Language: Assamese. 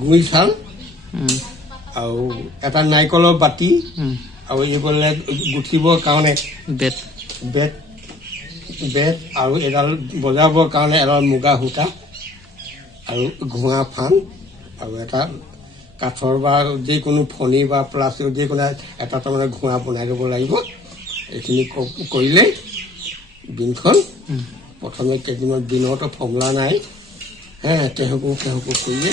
গুই চাল আৰু এটা নাৰিকলৰ বাতি আৰু এইবোলে গুঠিবৰ কাৰণে বেট বেট বেট আৰু এডাল বজাবৰ কাৰণে এডাল মুগা সূতা আৰু ঘোঁৰা ফান আৰু এটা কাঠৰ বা যিকোনো ফণি বা প্লাষ্টিক যিকোনো এটা তাৰমানে ঘোঁৰা বনাই ল'ব লাগিব। এইখিনি কৰিলে বিনখন প্ৰথমে কেইদিনমান দিনতো ফমলা নাই কেহকো কৰিলে